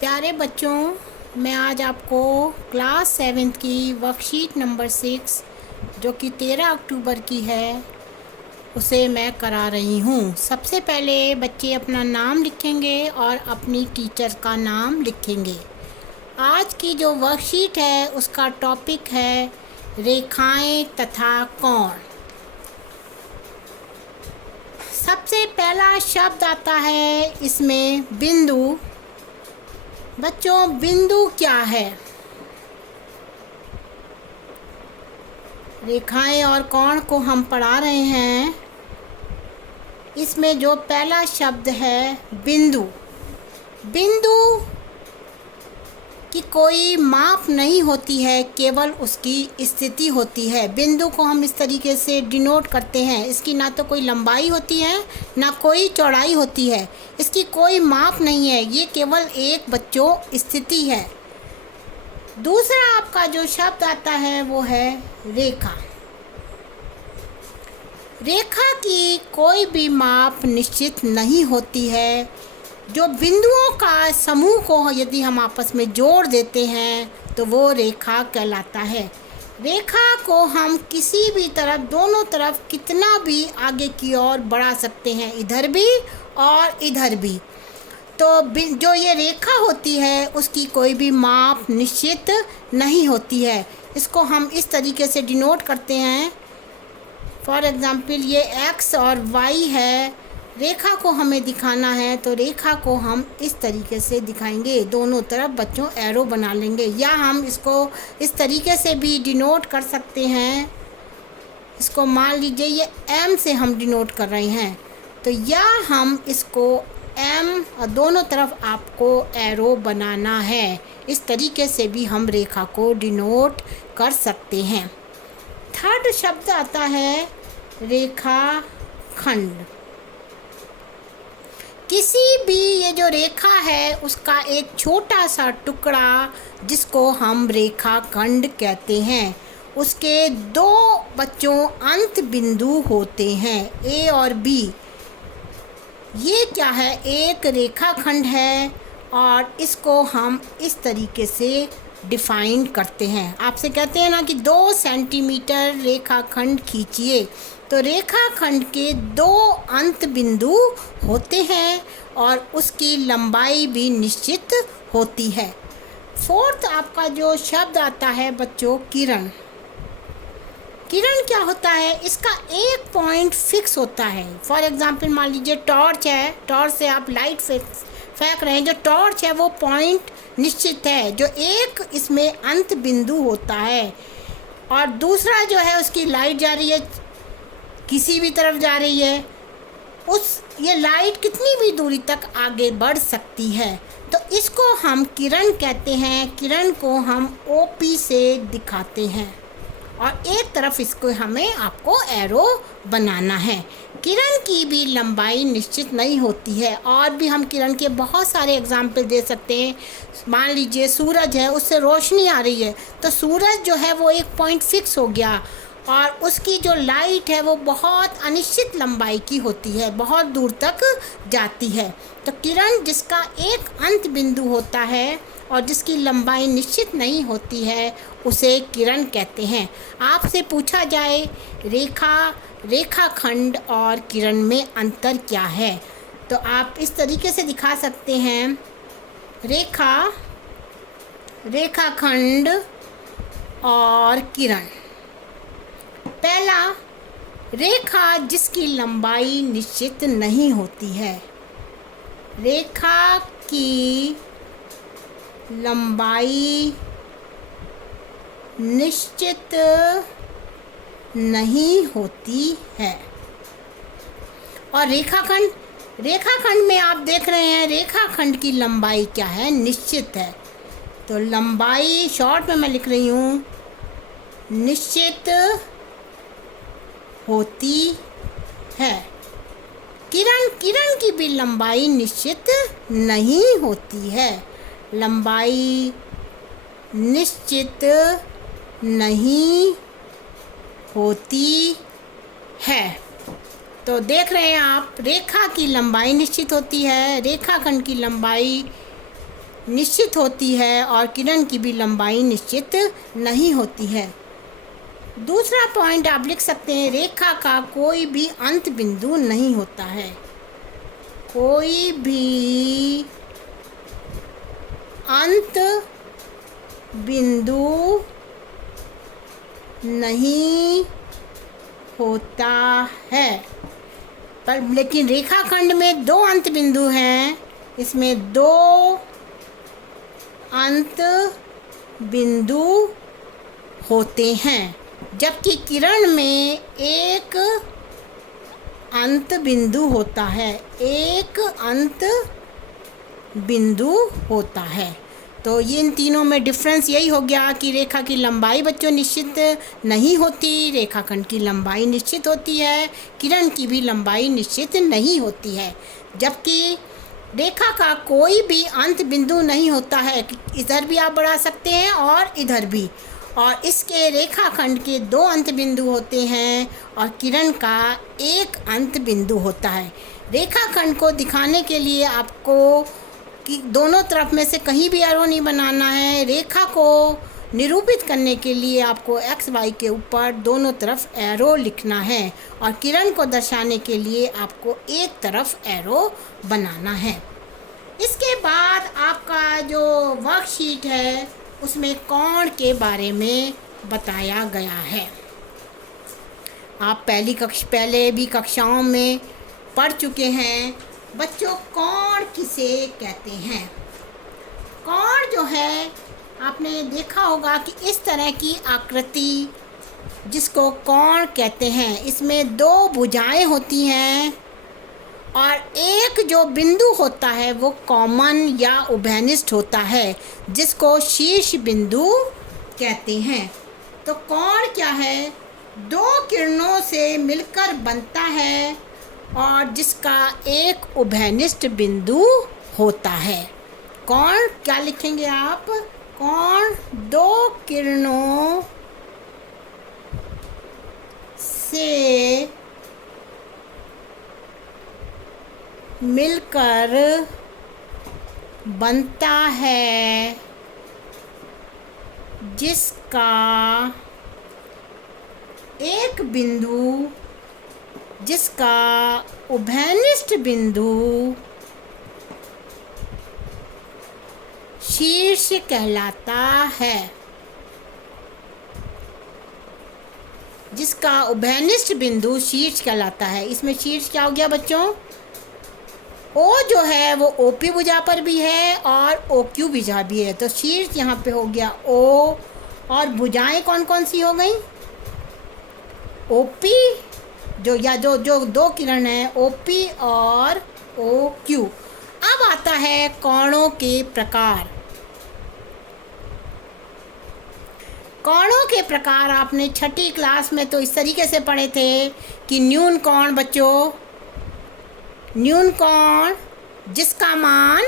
प्यारे बच्चों, मैं आज आपको क्लास 7 की वर्कशीट नंबर 6 जो कि 13 अक्टूबर की है उसे मैं करा रही हूँ। सबसे पहले बच्चे अपना नाम लिखेंगे और अपनी टीचर का नाम लिखेंगे। आज की जो वर्कशीट है उसका टॉपिक है रेखाएं तथा कोण। सबसे पहला शब्द आता है इसमें बिंदु। बच्चों, बिंदु क्या है? रेखाएं और कोण को हम पढ़ा रहे हैं। इसमें जो पहला शब्द है बिंदु, बिंदु की कोई माप नहीं होती है, केवल उसकी स्थिति होती है। बिंदु को हम इस तरीके से डिनोट करते हैं। इसकी ना तो कोई लंबाई होती है ना कोई चौड़ाई होती है, इसकी कोई माप नहीं है, ये केवल एक बच्चों स्थिति है। दूसरा आपका जो शब्द आता है वो है रेखा। रेखा की कोई भी माप निश्चित नहीं होती है। जो बिंदुओं का समूह को यदि हम आपस में जोड़ देते हैं तो वो रेखा कहलाता है। रेखा को हम किसी भी तरफ, दोनों तरफ कितना भी आगे की ओर बढ़ा सकते हैं, इधर भी और इधर भी। तो जो ये रेखा होती है उसकी कोई भी माप निश्चित नहीं होती है। इसको हम इस तरीके से डिनोट करते हैं। फॉर एग्ज़ाम्पल ये एक्स और वाई है, रेखा को हमें दिखाना है तो रेखा को हम इस तरीके से दिखाएंगे। दोनों तरफ बच्चों एरो बना लेंगे, या हम इसको इस तरीके से भी डिनोट कर सकते हैं। इसको मान लीजिए ये एम से हम डिनोट कर रहे हैं, तो या हम इसको एम और दोनों तरफ आपको एरो बनाना है। इस तरीके से भी हम रेखा को डिनोट कर सकते हैं। थर्ड शब्द आता है रेखा खंड। किसी भी ये जो रेखा है उसका एक छोटा सा टुकड़ा जिसको हम रेखा खंड कहते हैं, उसके दो बच्चों अंत बिंदु होते हैं, ए और बी। ये क्या है? एक रेखा खंड है और इसको हम इस तरीके से डिफाइन करते हैं। आपसे कहते हैं ना कि 2 सेंटीमीटर रेखाखंड खींचिए, तो रेखाखंड के 2 अंत बिंदु होते हैं और उसकी लंबाई भी निश्चित होती है। फोर्थ आपका जो शब्द आता है बच्चों किरण। किरण क्या होता है? इसका एक पॉइंट फिक्स होता है। फॉर एग्जांपल मान लीजिए टॉर्च है, टॉर्च से आप लाइट फेंक रहे हैं, जो टॉर्च है वो पॉइंट निश्चित है, जो एक इसमें अंत बिंदु होता है, और दूसरा जो है उसकी लाइट जा रही है, किसी भी तरफ जा रही है, ये लाइट कितनी भी दूरी तक आगे बढ़ सकती है। तो इसको हम किरण कहते हैं। किरण को हम ओपी से दिखाते हैं और एक तरफ इसको हमें आपको एरो बनाना है। किरण की भी लंबाई निश्चित नहीं होती है, और भी हम किरण के बहुत सारे एग्जाम्पल दे सकते हैं। मान लीजिए सूरज है, उससे रोशनी आ रही है, तो सूरज जो है वो एक पॉइंट फिक्स हो गया और उसकी जो लाइट है वो बहुत अनिश्चित लंबाई की होती है, बहुत दूर तक जाती है। तो किरण जिसका एक अंत बिंदु होता है और जिसकी लंबाई निश्चित नहीं होती है उसे किरण कहते हैं। आपसे पूछा जाए रेखाखंड और किरण में अंतर क्या है, तो आप इस तरीके से दिखा सकते हैं। रेखाखंड और किरण। पहला, रेखा जिसकी लंबाई निश्चित नहीं होती है। रेखा की लंबाई निश्चित नहीं होती है। और रेखाखंड में आप देख रहे हैं रेखाखंड की लंबाई क्या है? निश्चित है। तो लंबाई शॉर्ट में मैं लिख रही हूँ, निश्चित होती है। किरण की भी लंबाई निश्चित नहीं होती है। लंबाई निश्चित नहीं होती है। तो देख रहे हैं आप, रेखा की लंबाई निश्चित होती है, रेखाखंड की लंबाई निश्चित होती है और किरण की भी लंबाई निश्चित नहीं होती है। दूसरा पॉइंट आप लिख सकते हैं, रेखा का कोई भी अंत बिंदु नहीं होता है। कोई भी अंत बिंदु नहीं होता है। पर लेकिन रेखाखंड में दो अंत बिंदु हैं, इसमें दो अंत बिंदु होते हैं, जबकि किरण में एक अंत बिंदु होता है। एक अंत बिंदु होता है। तो ये इन तीनों में डिफरेंस यही हो गया कि रेखा की लंबाई बच्चों निश्चित नहीं होती, रेखाखंड की लंबाई निश्चित होती है, किरण की भी लंबाई निश्चित नहीं होती है। जबकि रेखा का कोई भी अंत बिंदु नहीं होता है, इधर भी आप बढ़ा सकते हैं और इधर भी, और इसके रेखाखंड के दो अंत बिंदु होते हैं और किरण का एक अंत बिंदु होता है। रेखाखंड को दिखाने के लिए आपको कि दोनों तरफ में से कहीं भी एरो नहीं बनाना है। रेखा को निरूपित करने के लिए आपको एक्स वाई के ऊपर दोनों तरफ एरो लिखना है और किरण को दर्शाने के लिए आपको एक तरफ एरो बनाना है। इसके बाद आपका जो वर्कशीट है उसमें कोण के बारे में बताया गया है। आप पहले भी कक्षाओं में पढ़ चुके हैं बच्चों, कोण किसे कहते हैं। कोण जो है आपने देखा होगा कि इस तरह की आकृति जिसको कोण कहते हैं, इसमें दो भुजाएं होती हैं और एक जो बिंदु होता है वो कॉमन या उभयनिष्ठ होता है जिसको शीर्ष बिंदु कहते हैं। तो कोण क्या है? दो किरणों से मिलकर बनता है और जिसका एक उभयनिष्ठ बिंदु होता है। कोण क्या लिखेंगे आप? कोण दो किरणों से मिलकर बनता है जिसका एक बिंदु, जिसका उभयनिष्ठ बिंदु शीर्ष कहलाता है। जिसका उभयनिष्ठ बिंदु शीर्ष कहलाता है। इसमें शीर्ष क्या हो गया बच्चों? ओ जो है वो ओपी भुजा पर भी है और ओक्यू भुजा भी है। तो शीर्ष यहाँ पे हो गया ओ, और भुजाएं कौन कौन सी हो गई? ओपी जो दो किरण है ओपी और ओ क्यू। अब आता है कोणों के प्रकार। कोणों के प्रकार आपने छठी क्लास में तो इस तरीके से पढ़े थे कि न्यून कोण बच्चों, न्यून कोण जिसका मान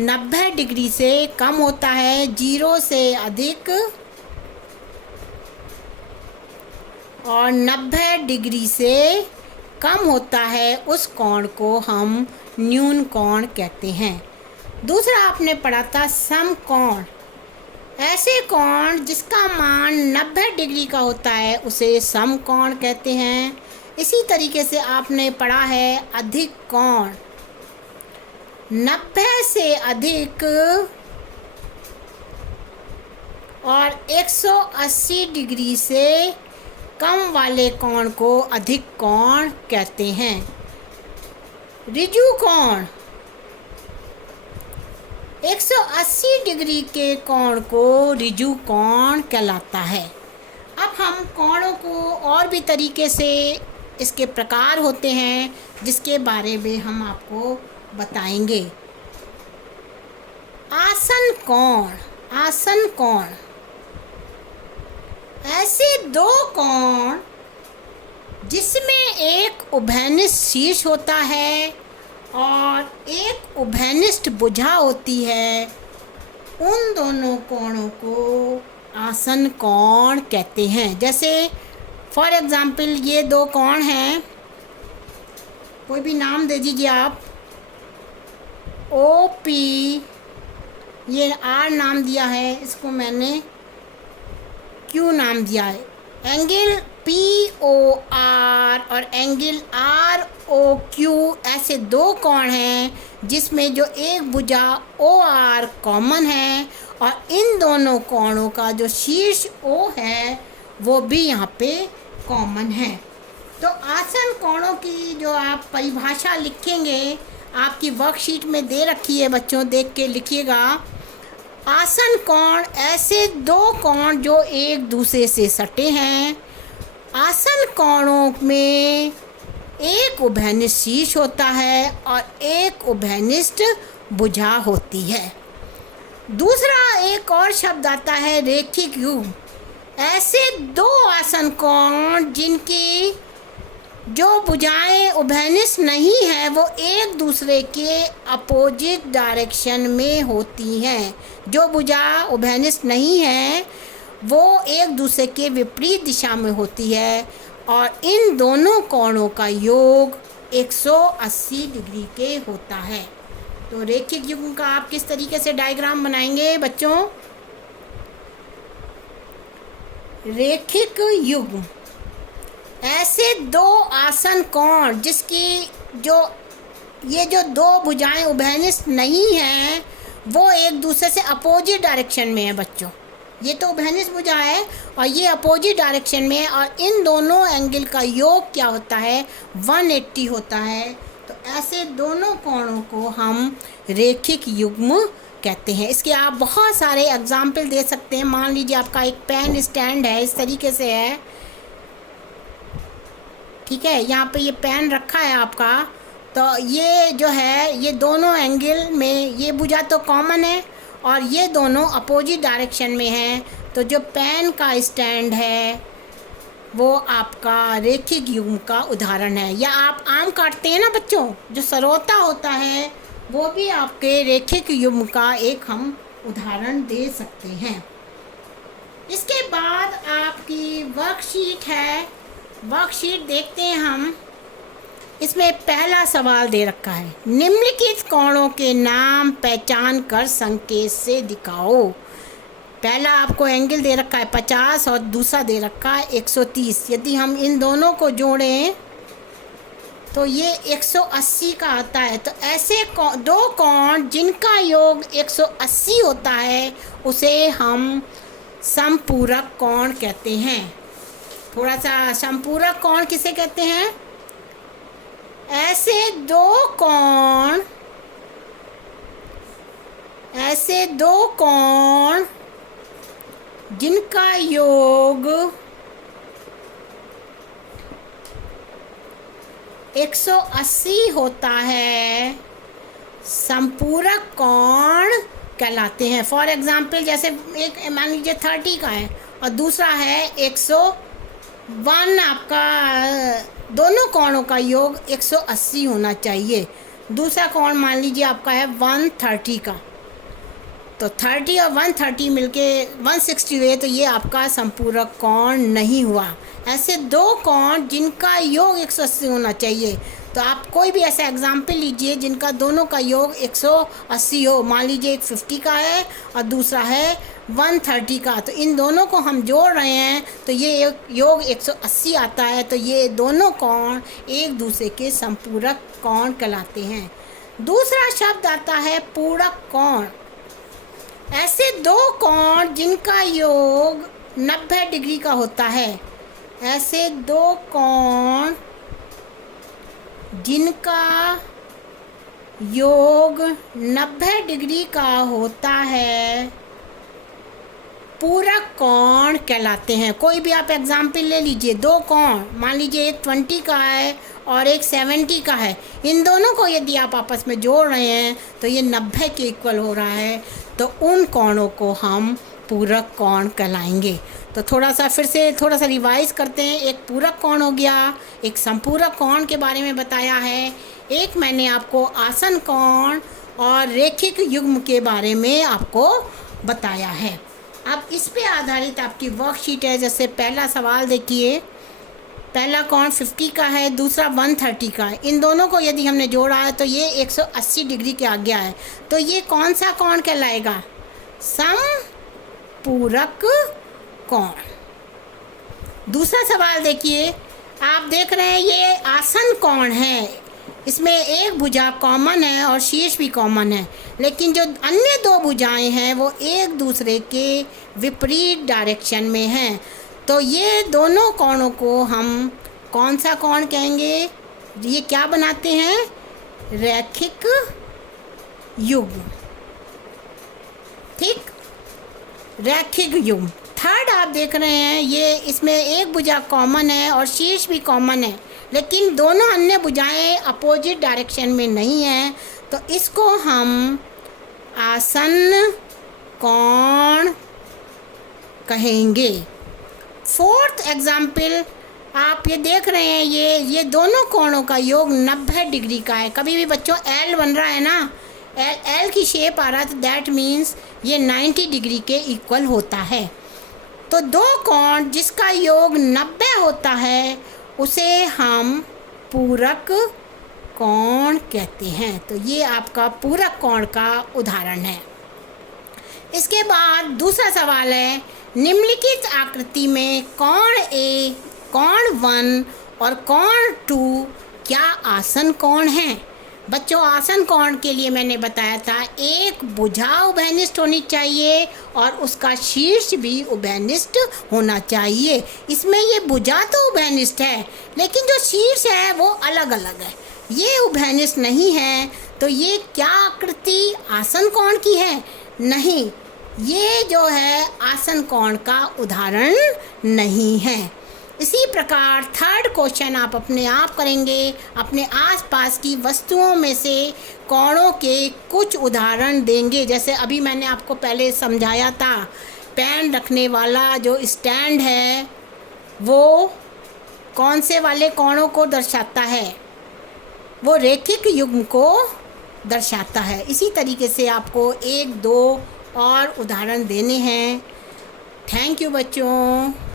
90 डिग्री से कम होता है, 0 से अधिक और 90 डिग्री से कम होता है, उस कोण को हम न्यून कोण कहते हैं। दूसरा आपने पढ़ा था समकोण। ऐसे कोण जिसका मान 90 डिग्री का होता है उसे समकोण कहते हैं। इसी तरीके से आपने पढ़ा है अधिक कोण। 90 से अधिक और 180 डिग्री से कम वाले कोण को अधिक कोण कहते हैं। ऋजु कोण 180 डिग्री के कोण को ऋजु कोण कहलाता है। अब हम कोणों को और भी तरीके से इसके प्रकार होते हैं जिसके बारे में हम आपको बताएंगे। आसन कोण। आसन कोण ऐसे दो कोण जिसमें एक उभयनिष्ठ शीर्ष होता है और एक उभयनिष्ठ भुजा होती है, उन दोनों कोणों को आसन कोण कहते हैं। जैसे फॉर एग्ज़ाम्पल ये दो कोण हैं, कोई भी नाम दे दीजिए आप। ओ पी ये आर नाम दिया है, इसको मैंने क्यू नाम दिया है। एंगल पी ओ आर और एंगल आर ओ क्यू ऐसे दो कोण हैं जिसमें जो एक भुजा ओ आर कॉमन है और इन दोनों कोणों का जो शीर्ष ओ है वो भी यहाँ पे कॉमन है। तो आसन कोणों की जो आप परिभाषा लिखेंगे, आपकी वर्कशीट में दे रखी है बच्चों, देख के लिखिएगा। आसन कोण ऐसे दो कोण जो एक दूसरे से सटे हैं। आसन कोणों में एक उभयनिष्ठ शीर्ष होता है और एक उभयनिष्ठ भुजा होती है। दूसरा एक और शब्द आता है रेखिक युग्म। ऐसे दो आसन कोण जिनकी जो भुजाएं उभयनिष्ठ नहीं है वो एक दूसरे के अपोजिट डायरेक्शन में होती हैं। जो भुजा उभयनिष्ठ नहीं है वो एक दूसरे के विपरीत दिशा में होती है और इन दोनों कोणों का योग 180 डिग्री के होता है। तो रेखिक युग्म का आप किस तरीके से डायग्राम बनाएंगे बच्चों? रेखिक युग्म ऐसे दो आसन कोण जिसकी जो दो भुजाएं उभयनिष्ठ नहीं हैं वो एक दूसरे से अपोजिट डायरेक्शन में है बच्चों। ये तो उभयनिष्ठ भुजा है और ये अपोजिट डायरेक्शन में है और इन दोनों एंगल का योग क्या होता है? 180 होता है। तो ऐसे दोनों कोणों को हम रेखिक युग्म कहते हैं। इसके आप बहुत सारे एग्जाम्पल दे सकते हैं। मान लीजिए आपका एक पेन स्टैंड है, इस तरीके से है, ठीक है, यहाँ पे ये पेन रखा है आपका। तो ये जो है ये दोनों एंगल में ये भुजा तो कॉमन है और ये दोनों अपोजिट डायरेक्शन में हैं। तो जो पेन का स्टैंड है वो आपका रेखिक युग्म का उदाहरण है। या आप आम काटते हैं ना बच्चों, जो सरौता होता है वो भी आपके रेखिक युग्म का एक हम उदाहरण दे सकते हैं। इसके बाद आपकी वर्कशीट है। वर्कशीट देखते हैं हम। इसमें पहला सवाल दे रखा है, निम्नलिखित कोणों के नाम पहचान कर संकेत से दिखाओ। पहला आपको एंगल दे रखा है 50 और दूसरा दे रखा है 130। यदि हम इन दोनों को जोड़ें तो ये 180 का आता है। तो ऐसे दो कोण जिनका योग 180 होता है उसे हम समपूरक कोण कहते हैं। थोड़ा सा समपूरक कोण किसे कहते हैं? ऐसे दो कोण जिनका योग 180 होता है समपूरक कोण कहलाते हैं। फॉर एग्जाम्पल जैसे एक मान लीजिए 30 का है और दूसरा है 101। आपका दोनों कोणों का योग 180 होना चाहिए। दूसरा कोण मान लीजिए आपका है 130 का, तो 30 और 130 मिलके 160 हुए, तो ये आपका संपूरक कोण नहीं हुआ। ऐसे दो कोण जिनका योग 180 होना चाहिए। तो आप कोई भी ऐसा एग्जाम्पल लीजिए जिनका दोनों का योग 180 हो। मान लीजिए एक 50 का है और दूसरा है 130 का, तो इन दोनों को हम जोड़ रहे हैं तो ये योग 180 आता है। तो ये दोनों कोण एक दूसरे के संपूरक कोण कहलाते हैं। दूसरा शब्द आता है पूरक कोण। ऐसे दो कोण जिनका योग 90 डिग्री का होता है। ऐसे दो कोण जिनका योग 90 डिग्री का होता है पूरक कोण कहलाते हैं। कोई भी आप एग्जाम्पल ले लीजिए। दो कोण मान लीजिए एक 20 का है और एक 70 का है। इन दोनों को यदि आप आपस में जोड़ रहे हैं तो ये 90 के इक्वल हो रहा है, तो उन कोणों को हम पूरक कोण कहलाएंगे। तो फिर से थोड़ा सा रिवाइज करते हैं। एक पूरक कोण हो गया, एक संपूरक कोण के बारे में बताया है, एक मैंने आपको आसन कोण और रेखिक युग्म के बारे में आपको बताया है। अब इस पे आधारित आपकी वर्कशीट है। जैसे पहला सवाल देखिए, पहला कोण 50 का है, दूसरा 130 का है। इन दोनों को यदि हमने जोड़ा है तो ये 180 डिग्री के आ गया है। तो ये कौन सा कोण कहलाएगा? समपूरक कोण। दूसरा सवाल देखिए, आप देख रहे हैं ये आसन कोण है। इसमें एक भुजा कॉमन है और शीर्ष भी कॉमन है, लेकिन जो अन्य दो भुजाएं हैं वो एक दूसरे के विपरीत डायरेक्शन में हैं। तो ये दोनों कोणों को हम कौन सा कोण कहेंगे? ये क्या बनाते हैं? रैखिक युग्म। ठीक, रैखिक युग्म। थर्ड आप देख रहे हैं, ये इसमें एक भुजा कॉमन है और शीर्ष भी कॉमन है, लेकिन दोनों अन्य भुजाएं अपोजिट डायरेक्शन में नहीं हैं, तो इसको हम आसन कोण कहेंगे। फोर्थ एग्जाम्पल आप ये देख रहे हैं, ये दोनों कोणों का योग 90 डिग्री का है। कभी भी बच्चों एल बन रहा है ना, एल की शेप आ रहा है, तो दैट मीन्स ये 90 डिग्री के इक्वल होता है। तो दो कोण जिसका योग 90 होता है उसे हम पूरक कोण कहते हैं। तो ये आपका पूरक कोण का उदाहरण है। इसके बाद दूसरा सवाल है, निम्नलिखित आकृति में कोण ए, कोण 1 और कोण 2 क्या आसन कोण हैं? बच्चों, आसन कोण के लिए मैंने बताया था एक भुजा उभयनिष्ठ होनी चाहिए और उसका शीर्ष भी उभयनिष्ठ होना चाहिए। इसमें ये भुजा तो उभयनिष्ठ है, लेकिन जो शीर्ष है वो अलग अलग है, ये उभयनिष्ठ नहीं है। तो ये क्या आकृति आसन कोण की है? नहीं, ये जो है आसन कोण का उदाहरण नहीं है। इसी प्रकार थर्ड क्वेश्चन आप अपने आप करेंगे, अपने आसपास की वस्तुओं में से कोणों के कुछ उदाहरण देंगे। जैसे अभी मैंने आपको पहले समझाया था, पेन रखने वाला जो स्टैंड है वो कौन से वाले कोणों को दर्शाता है? वो रैखिक युग्म को दर्शाता है। इसी तरीके से आपको 1-2 और उदाहरण देने हैं। थैंक यू बच्चों।